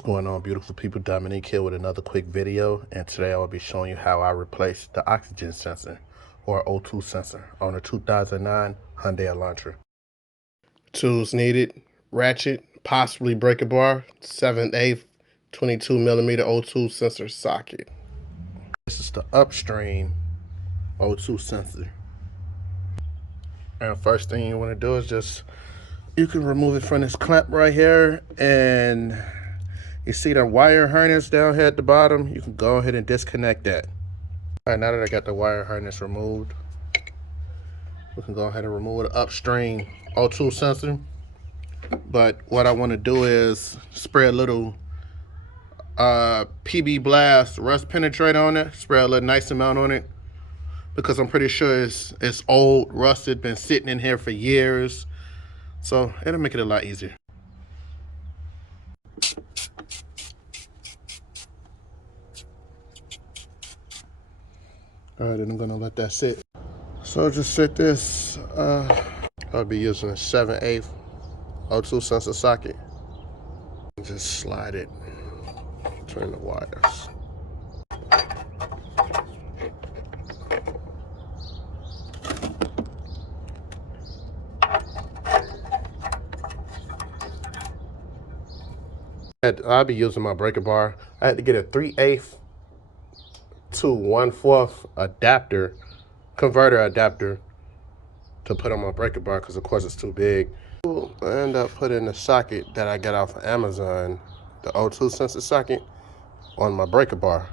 What's going on, beautiful people? Dominique here with another quick video, and today I will be showing you how I replaced the oxygen sensor or O2 sensor on a 2009 Hyundai Elantra. Tools needed: ratchet, possibly breaker bar, 7/8 22mm O2 sensor socket. This is the Upstream O2 sensor. And first thing you want to do is you can remove it from this clamp right here, and you see the wire harness down here at the bottom. You can go ahead and disconnect that. All right, now that I got the wire harness removed, we can go ahead and remove the Upstream O2 sensor. But what I want to do is spray a little PB Blast rust penetrator on it. Spray a little nice amount on it, because I'm pretty sure it's old, rusted, been sitting in here for years. So it'll make it a lot easier. All right, then I'm gonna let that sit. So just set this, I'll be using a 7/8 O2 sensor socket. Just slide it between the wires. I'll be using my breaker bar. I had to get a 3/8 to 1/4 adapter, converter adapter, to put on my breaker bar, because of course it's too big. I end up putting the socket that I got off of Amazon, the O2 sensor socket, on my breaker bar.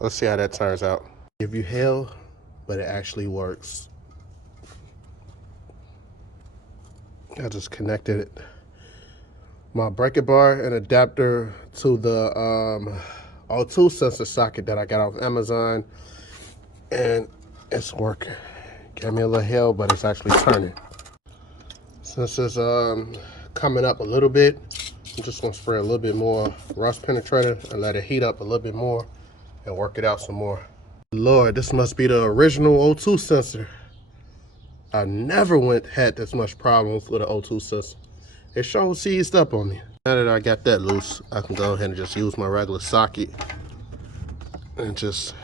Let's see how that turns out. Give you hell, but it actually works. I just connected it, my breaker bar and adapter, to the O2 sensor socket that I got off Amazon, and it's working. Gave me a little hell, but it's actually turning. Since it's coming up a little bit, I'm just gonna spray a little bit more rust penetrator and let it heat up a little bit more and work it out some more. Lord, this must be the original O2 sensor. I never had this much problems with an O2 sensor. It sure seized up on me. Now that I got that loose, I can go ahead and just use my regular socket and just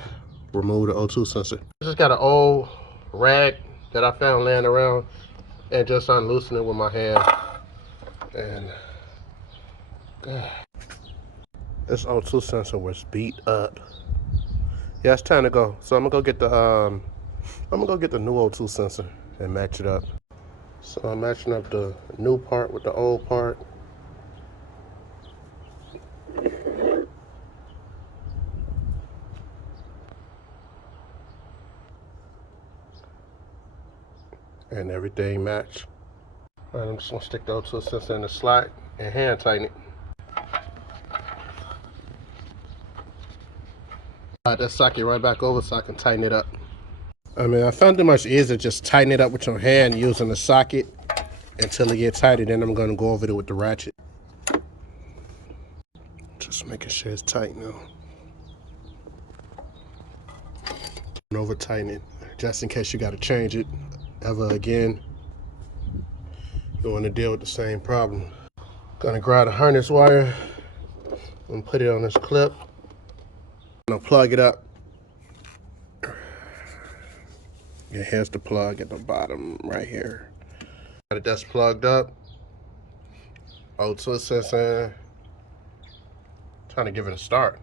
remove the O2 sensor. I just got an old rag that I found laying around and just unloosen it with my hand. And this O2 sensor was beat up. Yeah, it's time to go. So I'm gonna go get the new O2 sensor and match it up. So I'm matching up the new part with the old part. And everything match. All right, I'm just gonna stick the O2 sensor in the slot and hand tighten it. Slide that socket right back over so I can tighten it up. I mean, I found it much easier just tighten it up with your hand using the socket until it gets tight, and then I'm gonna go over it with the ratchet. Just making sure it's tight now. And over tighten it, just in case you gotta change it ever again. You don't wanna deal with the same problem. Gonna grab the harness wire and put it on this clip. I'm gonna plug it up. Yeah, here's the plug at the bottom right here. Got it, that's plugged up. O2 sensor. Trying to give it a start.